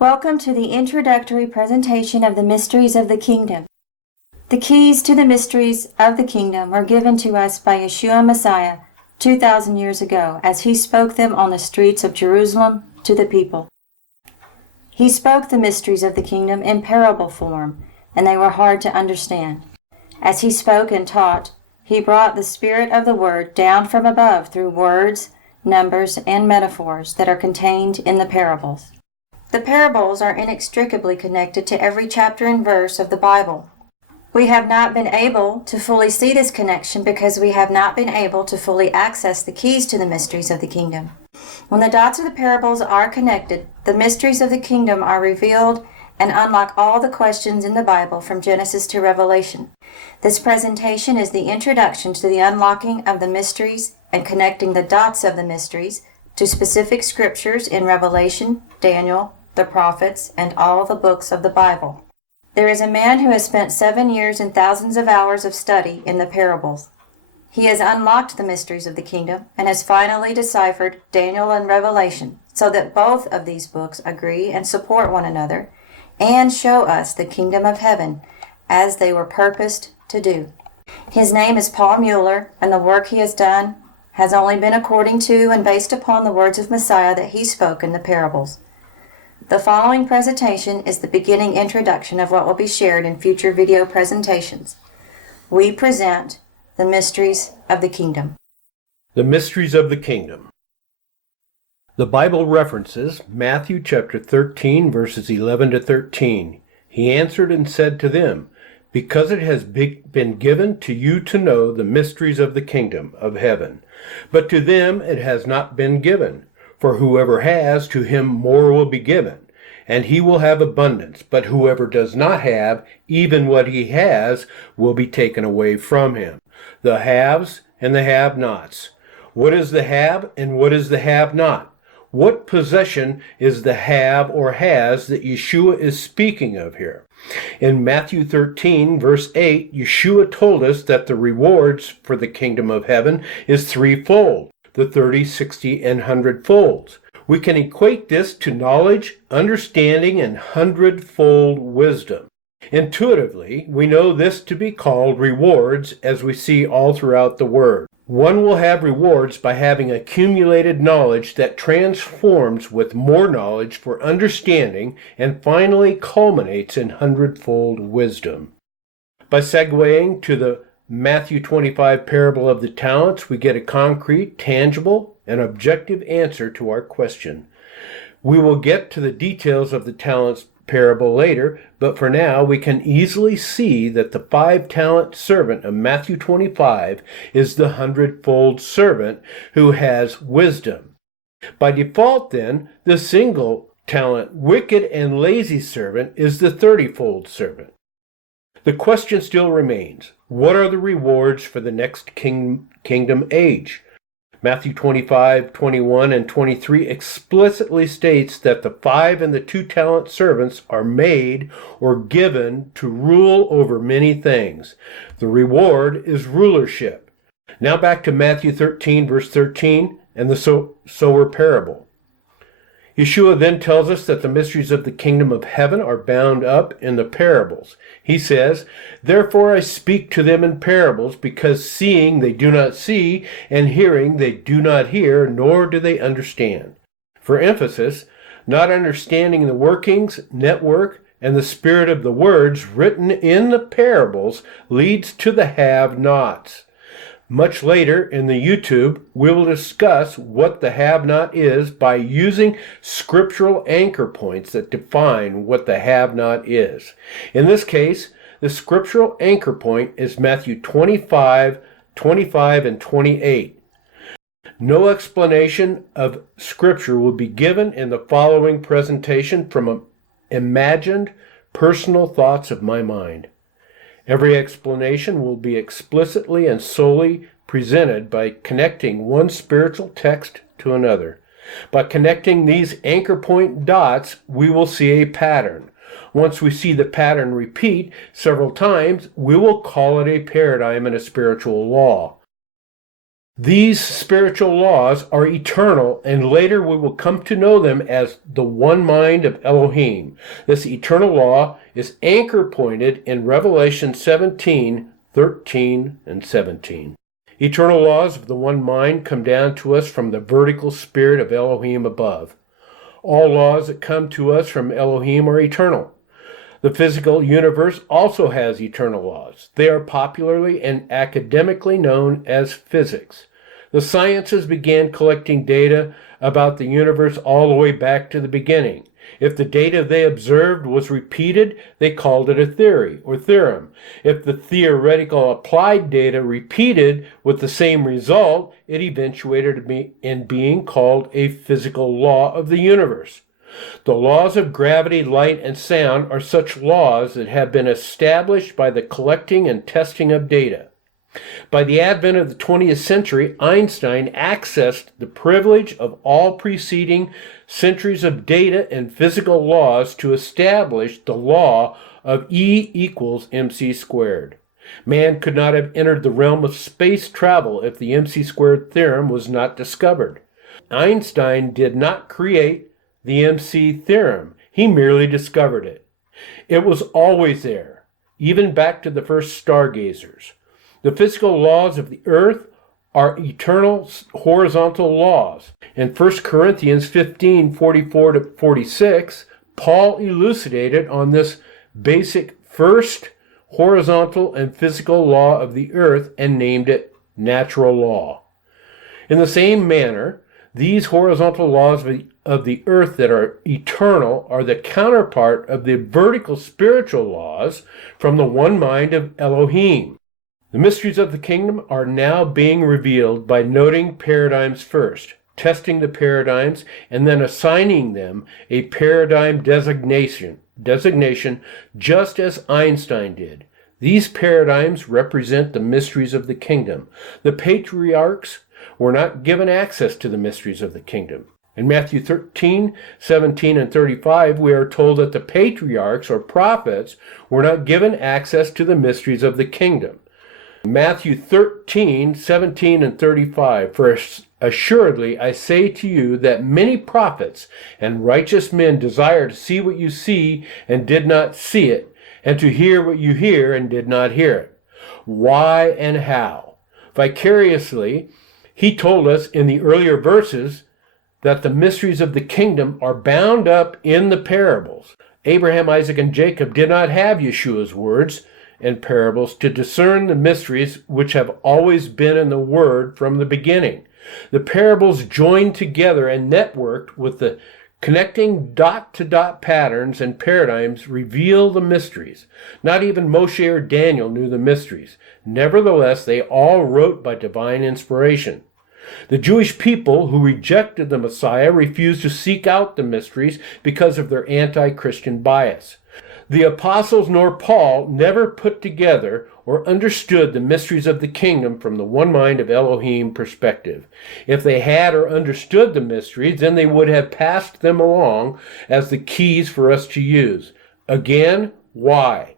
Welcome to the introductory presentation of the mysteries of the kingdom. The keys to the mysteries of the kingdom were given to us by Yeshua Messiah 2,000 years ago as he spoke them on the streets of Jerusalem to the people. He spoke the mysteries of the kingdom in parable form, and they were hard to understand. As he spoke and taught, he brought the spirit of the word down from above through words, numbers, and metaphors that are contained in the parables. The parables are inextricably connected to every chapter and verse of the Bible. We have not been able to fully see this connection because we have not been able to fully access the keys to the mysteries of the kingdom. When the dots of the parables are connected, the mysteries of the kingdom are revealed and unlock all the questions in the Bible from Genesis to Revelation. This presentation is the introduction to the unlocking of the mysteries and connecting the dots of the mysteries to specific scriptures in Revelation, Daniel, the prophets, and all the books of the Bible. There is a man who has spent 7 years and thousands of hours of study in the parables. He has unlocked the mysteries of the kingdom and has finally deciphered Daniel and Revelation so that both of these books agree and support one another and show us the kingdom of heaven as they were purposed to do. His name is Paul Mueller, and the work he has done has only been according to and based upon the words of Messiah that he spoke in the parables. The following presentation is the beginning introduction of what will be shared in future video presentations. We present the mysteries of the kingdom. The mysteries of the kingdom. The Bible references Matthew chapter 13, verses 11 to 13. He answered and said to them, "Because it has been given to you to know the mysteries of the kingdom of heaven, but to them it has not been given. For whoever has, to him more will be given, and he will have abundance. But whoever does not have, even what he has, will be taken away from him. The haves and the have-nots. What is the have and what is the have-not? What possession is the have or has that Yeshua is speaking of here? In Matthew 13, verse 8, Yeshua told us that the rewards for the kingdom of heaven is threefold, the 30, 60, and 100-folds. We can equate this to knowledge, understanding, and 100-fold wisdom. Intuitively, we know this to be called rewards, as we see all throughout the Word. One will have rewards by having accumulated knowledge that transforms with more knowledge for understanding and finally culminates in 100-fold wisdom. By segueing to the Matthew 25 parable of the talents, we get a concrete, tangible, and objective answer to our question. We will get to the details of the talents parable later, but for now we can easily see that the 5-talent servant of Matthew 25 is the 100-fold servant who has wisdom. By default then, the single-talent, wicked and lazy servant is the 30-fold servant. The question still remains, what are the rewards for the next kingdom age? Matthew 25, 21, and 23 explicitly states that the 5 and the 2-talent servants are made or given to rule over many things. The reward is rulership. Now back to Matthew 13, verse 13, and the sower parable. Yeshua then tells us that the mysteries of the kingdom of heaven are bound up in the parables. He says, "Therefore I speak to them in parables, because seeing they do not see, and hearing they do not hear, nor do they understand." For emphasis, not understanding the workings, network, and the spirit of the words written in the parables leads to the have-nots. Much later in the YouTube, we will discuss what the have-not is by using scriptural anchor points that define what the have-not is. In this case, the scriptural anchor point is Matthew 25, 25, and 28. No explanation of scripture will be given in the following presentation from imagined personal thoughts of my mind. Every explanation will be explicitly and solely presented by connecting one spiritual text to another. By connecting these anchor point dots, we will see a pattern. Once we see the pattern repeat several times, we will call it a paradigm and a spiritual law. These spiritual laws are eternal, and later we will come to know them as the one mind of Elohim. This eternal law is anchor pointed in Revelation 17:13 and 17. Eternal laws of the one mind come down to us from the vertical spirit of Elohim above. All laws that come to us from Elohim are eternal. The physical universe also has eternal laws. They are popularly and academically known as physics. The sciences began collecting data about the universe all the way back to the beginning. If the data they observed was repeated, they called it a theory or theorem. If the theoretical applied data repeated with the same result, it eventuated in being called a physical law of the universe. The laws of gravity, light, and sound are such laws that have been established by the collecting and testing of data. By the advent of the 20th century, Einstein accessed the privilege of all preceding centuries of data and physical laws to establish the law of E equals mc squared. Man could not have entered the realm of space travel if the mc squared theorem was not discovered. Einstein did not create the mc theorem. He merely discovered it. It was always there, even back to the first stargazers. The physical laws of the earth are eternal horizontal laws. In 1 Corinthians 15:44-46, Paul elucidated on this basic first horizontal and physical law of the earth and named it natural law. In the same manner, these horizontal laws of the earth that are eternal are the counterpart of the vertical spiritual laws from the one mind of Elohim. The mysteries of the kingdom are now being revealed by noting paradigms first, testing the paradigms, and then assigning them a paradigm designation just as Einstein did. These paradigms represent the mysteries of the kingdom. The patriarchs were not given access to the mysteries of the kingdom. In Matthew 13:17 and 35, we are told that the patriarchs or prophets were not given access to the mysteries of the kingdom. Matthew 13:17 and 35, for assuredly I say to you that many prophets and righteous men desire to see what you see and did not see it, and to hear what you hear and did not hear it. Why and how? Vicariously, he told us in the earlier verses that the mysteries of the kingdom are bound up in the parables. Abraham, Isaac, and Jacob did not have Yeshua's words and parables to discern the mysteries which have always been in the Word from the beginning. The parables joined together and networked with the connecting dot-to-dot patterns and paradigms reveal the mysteries. Not even Moshe or Daniel knew the mysteries. Nevertheless, they all wrote by divine inspiration. The Jewish people who rejected the Messiah refused to seek out the mysteries because of their anti-Christian bias. The apostles nor Paul never put together or understood the mysteries of the kingdom from the one mind of Elohim perspective. If they had or understood the mysteries, then they would have passed them along as the keys for us to use. Again, why?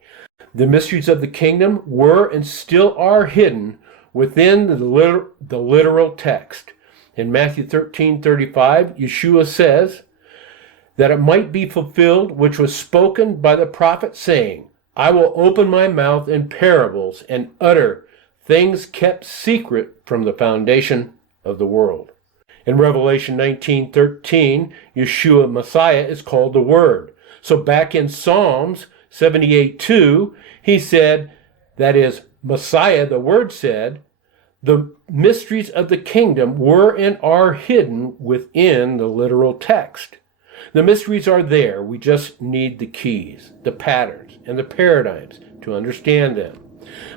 The mysteries of the kingdom were and still are hidden within the literal text. In Matthew 13:35, Yeshua says, that it might be fulfilled which was spoken by the prophet, saying, I will open my mouth in parables and utter things kept secret from the foundation of the world. In Revelation 19:13, Yeshua Messiah is called the Word. So back in Psalms 78:2, he said, that is, Messiah, the Word said, the mysteries of the kingdom were and are hidden within the literal text. The mysteries are there. We just need the keys, the patterns, and the paradigms to understand them.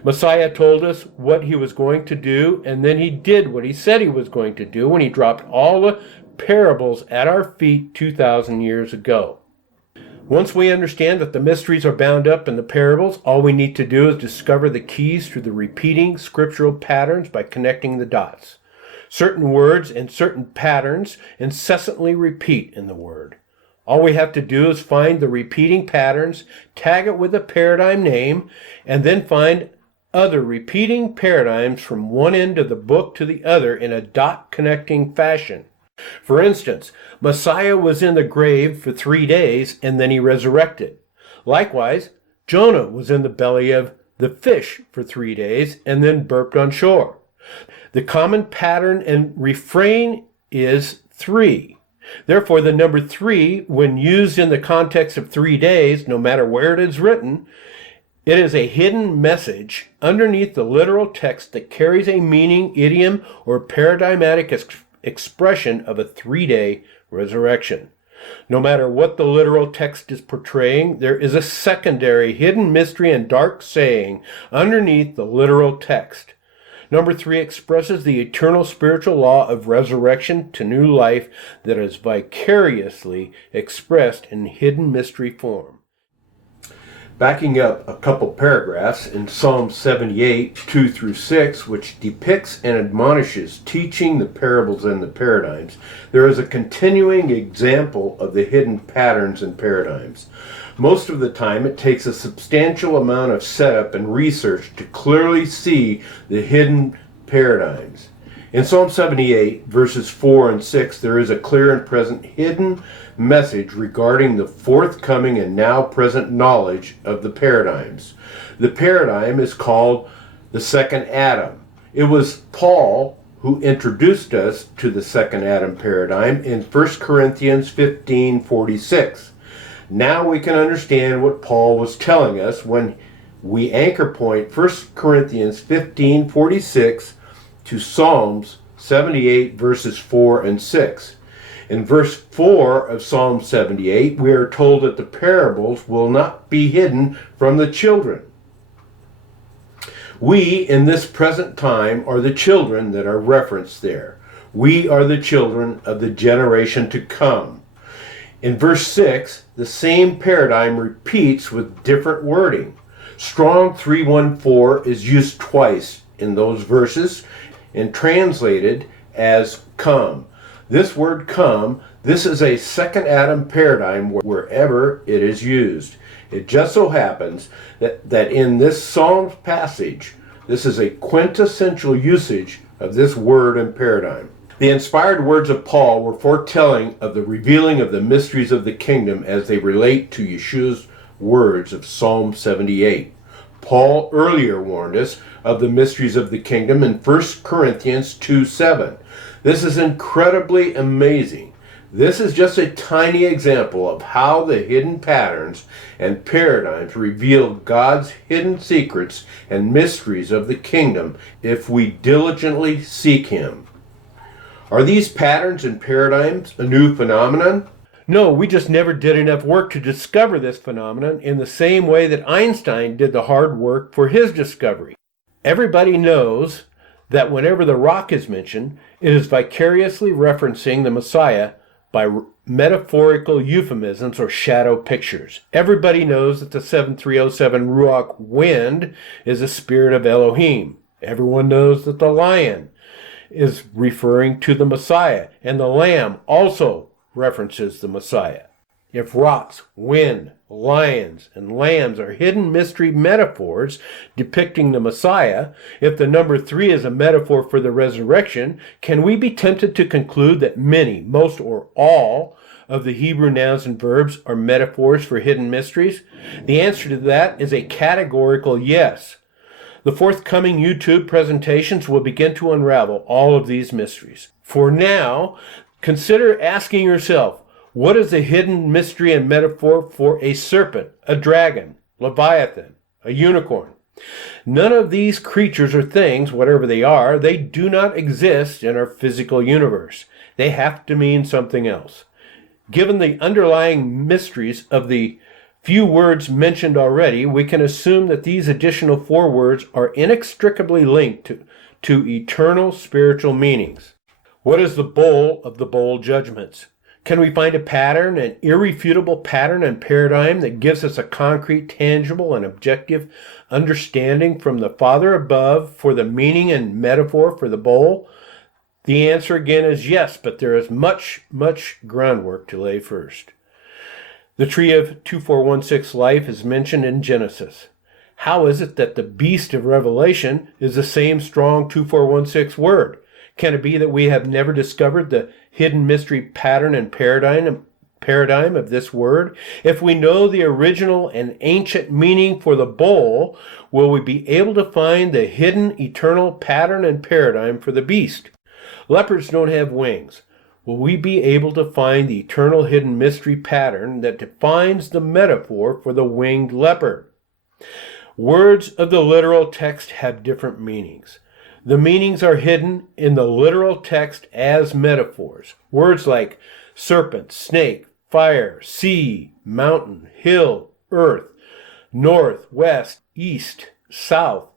Messiah told us what he was going to do, and then he did what he said he was going to do when he dropped all the parables at our feet 2,000 years ago. Once we understand that the mysteries are bound up in the parables, all we need to do is discover the keys to the repeating scriptural patterns by connecting the dots. Certain words and certain patterns incessantly repeat in the Word. All we have to do is find the repeating patterns, tag it with a paradigm name, and then find other repeating paradigms from one end of the book to the other in a dot-connecting fashion. For instance, Messiah was in the grave for 3 days and then he resurrected. Likewise, Jonah was in the belly of the fish for 3 days and then burped on shore. The common pattern and refrain is 3. Therefore, the number 3, when used in the context of 3 days, no matter where it is written, it is a hidden message underneath the literal text that carries a meaning, idiom, or paradigmatic expression of a 3-day resurrection. No matter what the literal text is portraying, there is a secondary hidden mystery and dark saying underneath the literal text. Number 3 expresses the eternal spiritual law of resurrection to new life that is vicariously expressed in hidden mystery form. Backing up a couple paragraphs in Psalm 78, 2 through 6, which depicts and admonishes teaching the parables and the paradigms, there is a continuing example of the hidden patterns and paradigms. Most of the time, it takes a substantial amount of setup and research to clearly see the hidden paradigms. In Psalm 78, verses 4 and 6, there is a clear and present hidden message regarding the forthcoming and now present knowledge of the paradigms. The paradigm is called the second Adam. It was Paul who introduced us to the second Adam paradigm in 1 Corinthians 15:46. Now we can understand what Paul was telling us when we anchor point 1 Corinthians 15:46 to Psalms 78 verses 4 and 6. In verse 4 of Psalm 78, we are told that the parables will not be hidden from the children. We, in this present time, are the children that are referenced there. We are the children of the generation to come. In verse 6, the same paradigm repeats with different wording. Strong 314 is used twice in those verses and translated as come. This word come, this is a second Adam paradigm wherever it is used. It just so happens that in this Psalm passage, this is a quintessential usage of this word and paradigm. The inspired words of Paul were foretelling of the revealing of the mysteries of the kingdom as they relate to Yeshua's words of Psalm 78. Paul earlier warned us of the mysteries of the kingdom in 1 Corinthians 2:7. This is incredibly amazing. This is just a tiny example of how the hidden patterns and paradigms reveal God's hidden secrets and mysteries of the kingdom if we diligently seek Him. Are these patterns and paradigms a new phenomenon? No, we just never did enough work to discover this phenomenon in the same way that Einstein did the hard work for his discovery. Everybody knows that whenever the rock is mentioned, it is vicariously referencing the Messiah by metaphorical euphemisms or shadow pictures. Everybody knows that the 7307 Ruach wind is a spirit of Elohim. Everyone knows that the lion is referring to the Messiah, and the lamb also references the Messiah. If rocks, wind, lions, and lambs are hidden mystery metaphors depicting the Messiah, if the number 3 is a metaphor for the resurrection, can we be tempted to conclude that many, most, or all of the Hebrew nouns and verbs are metaphors for hidden mysteries? The answer to that is a categorical yes. The forthcoming YouTube presentations will begin to unravel all of these mysteries. For now, consider asking yourself, what is a hidden mystery and metaphor for a serpent, a dragon, Leviathan, a unicorn? None of these creatures or things, whatever they are, they do not exist in our physical universe. They have to mean something else. Given the underlying mysteries of the few words mentioned already, we can assume that these additional 4 words are inextricably linked to eternal spiritual meanings. What is the bowl of the bowl judgments? Can we find a pattern, an irrefutable pattern and paradigm that gives us a concrete, tangible, and objective understanding from the Father above for the meaning and metaphor for the bowl? The answer again is yes, but there is much, much groundwork to lay first. The tree of 2416 life is mentioned in Genesis. How is it that the beast of Revelation is the same strong 2416 word? Can it be that we have never discovered the hidden mystery pattern and paradigm of this word? If we know the original and ancient meaning for the bowl, will we be able to find the hidden eternal pattern and paradigm for the beast? Leopards don't have wings. Will we be able to find the eternal hidden mystery pattern that defines the metaphor for the winged leopard? Words of the literal text have different meanings. The meanings are hidden in the literal text as metaphors. Words like serpent, snake, fire, sea, mountain, hill, earth, north, west, east, south,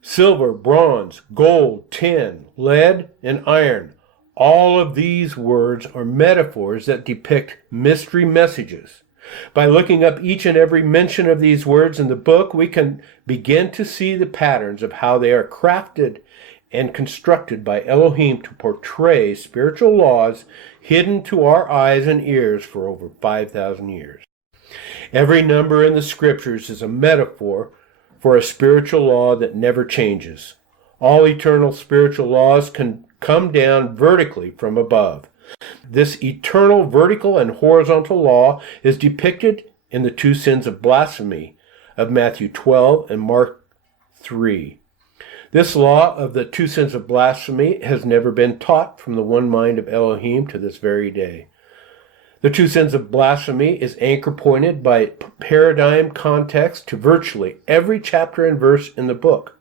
silver, bronze, gold, tin, lead, and iron. All of these words are metaphors that depict mystery messages. By looking up each and every mention of these words in the book, we can begin to see the patterns of how they are crafted and constructed by Elohim to portray spiritual laws hidden to our eyes and ears for over 5,000 years. Every number in the scriptures is a metaphor for a spiritual law that never changes. All eternal spiritual laws can come down vertically from above. This eternal vertical and horizontal law is depicted in the two sins of blasphemy of Matthew 12 and Mark 3. This law of the two sins of blasphemy has never been taught from the one mind of Elohim to this very day. The two sins of blasphemy is anchor pointed by paradigm context to virtually every chapter and verse in the book.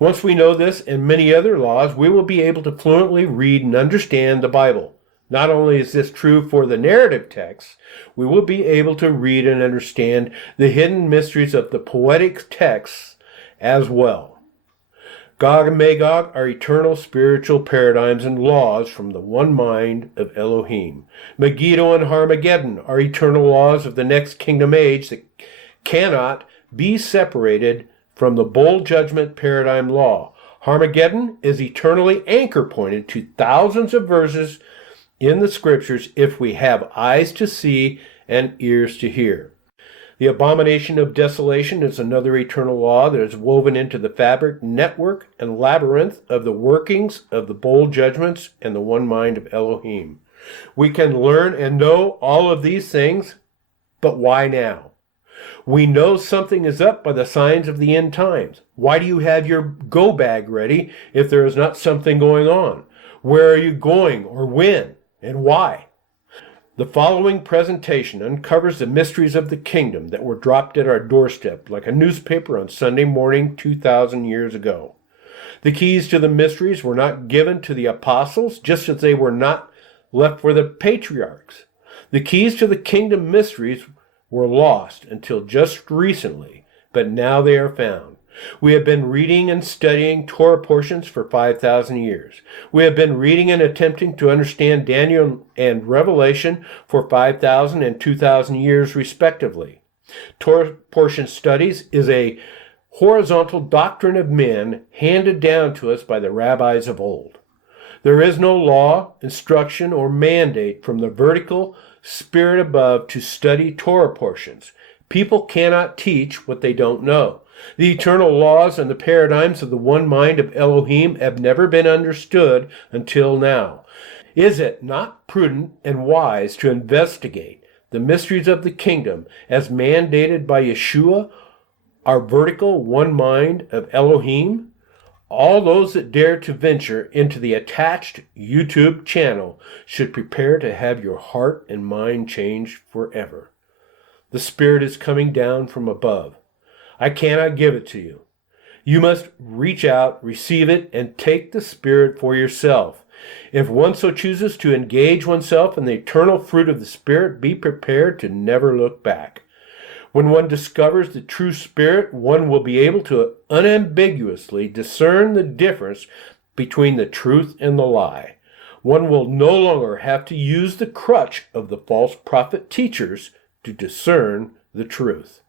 Once we know this and many other laws, we will be able to fluently read and understand the Bible. Not only is this true for the narrative texts, we will be able to read and understand the hidden mysteries of the poetic texts as well. Gog and Magog are eternal spiritual paradigms and laws from the one mind of Elohim. Megiddo and Armageddon are eternal laws of the next kingdom age that cannot be separated from the bowl judgment paradigm law. Armageddon is eternally anchor pointed to thousands of verses in the scriptures if we have eyes to see and ears to hear. The abomination of desolation is another eternal law that is woven into the fabric, network, and labyrinth of the workings of the bowl judgments and the one mind of Elohim. We can learn and know all of these things, but why now? We know something is up by the signs of the end times. Why do you have your go bag ready if there is not something going on? Where are you going, or when, and why? The following presentation uncovers the mysteries of the kingdom that were dropped at our doorstep like a newspaper on Sunday morning 2,000 years ago. The keys to the mysteries were not given to the apostles, just as they were not left for the patriarchs. The keys to the kingdom mysteries were lost until just recently, but now they are found. We have been reading and studying Torah portions for 5,000 years. We have been reading and attempting to understand Daniel and Revelation for 5,000 and 2,000 years respectively. Torah portion studies is a horizontal doctrine of men handed down to us by the rabbis of old. There is no law, instruction, or mandate from the vertical spirit above to study Torah portions. People cannot teach what they don't know. The eternal laws and the paradigms of the one mind of Elohim have never been understood until now. Is it not prudent and wise to investigate the mysteries of the kingdom as mandated by Yeshua, our vertical one mind of Elohim? All those that dare to venture into the attached YouTube channel should prepare to have your heart and mind changed forever. The Spirit is coming down from above. I cannot give it to you. You must reach out, receive it, and take the Spirit for yourself. If one so chooses to engage oneself in the eternal fruit of the Spirit, be prepared to never look back. When one discovers the true Spirit, one will be able to unambiguously discern the difference between the truth and the lie. One will no longer have to use the crutch of the false prophet teachers to discern the truth.